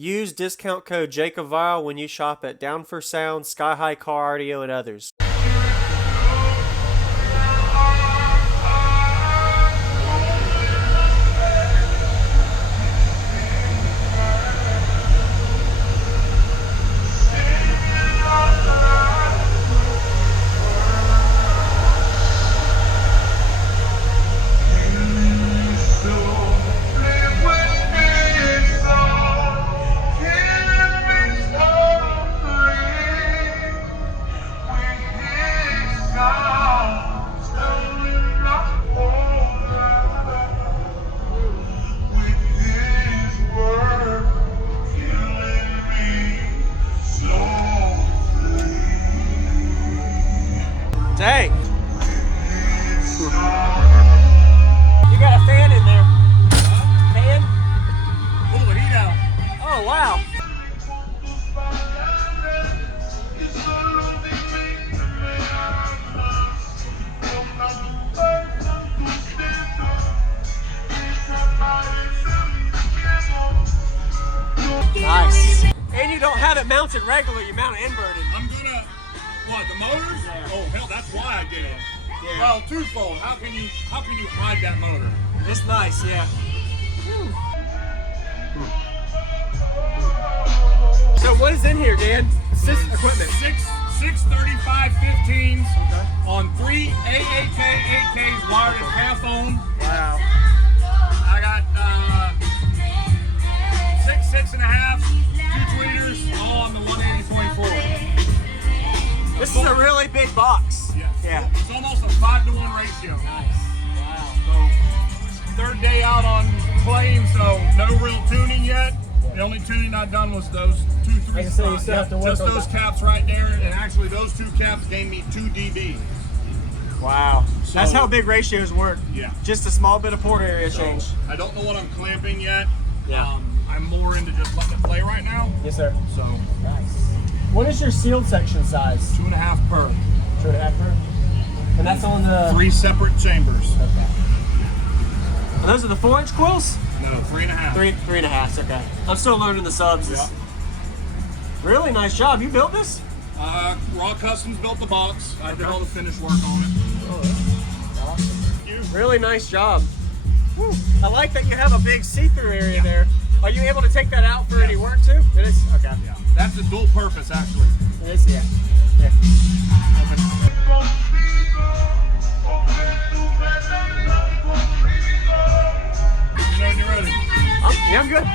Use discount code JACOBVILE when you shop at Down for Sound, Sky High Car Audio, and others. Dang. You got a fan in there. Fan? Pull the heat out. Oh, wow. Nice. And you don't have it mounted regular, you mount it inverted. I'm gonna, what, the motors? Yeah. Oh hell, that's why I did it. Yeah. Well, twofold. How can you hide that motor? It's nice, yeah. So what is in here, Dan? Equipment. Six 35-15s on 3 AAK 8Ks wired at half ohm. Wow. I got 6 and a half, 2 tweeters, all on the 180.4. This is a really big box. Yeah. It's almost a 5-to-1 ratio. Nice. Wow. So, third day out on claim, so no real tuning yet. The only tuning I've done was those 2-3 Like I say, you still have to work just on those that. caps right there, and actually those 2 caps gave me 2 dB. Wow. So, that's how big ratios work. Yeah. Just a small bit of port area change. I don't know what I'm clamping yet. Yeah. I'm more into just letting it play right now. Yes, sir. So, Nice. What is your sealed section size? 2.5 per. 2.5 per? And that's on the... 3 separate chambers. Okay. And those are the 4-inch quills? No, 3.5. 3.5, okay. I'm still learning the subs. Yeah. Really nice job. You built this? Raw Customs built the box. I did all the finish work on it. Oh, yeah. Awesome. Thank you. Really nice job. Whew. I like that you have a big see-through area there. Are you able to take that out for any work too? It is? Okay. Yeah. That's a dual purpose, actually. It is, yeah. Yeah. You know when you're ready. Yeah, I'm good.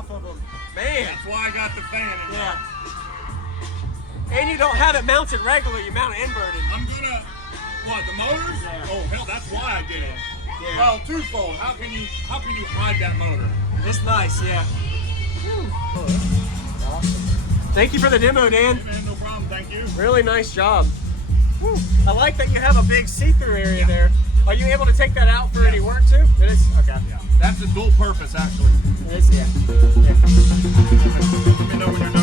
off of them. Man. That's why I got the fan in there. Yeah. And you don't have it mounted regular, you mount it inverted. I'm gonna, what, the motors? Yeah. Oh hell, that's why I did it. Yeah. Well, twofold. How can you hide that motor? It's nice, yeah. Awesome. Thank you for the demo, Dan. Hey man, no problem. Thank you. Really nice job. Whew. I like that you have a big see-through area there. Are you able to take that out for any work too? It is? Okay. Yeah. That's a dual purpose actually. It is, yeah. Let me know when you're done.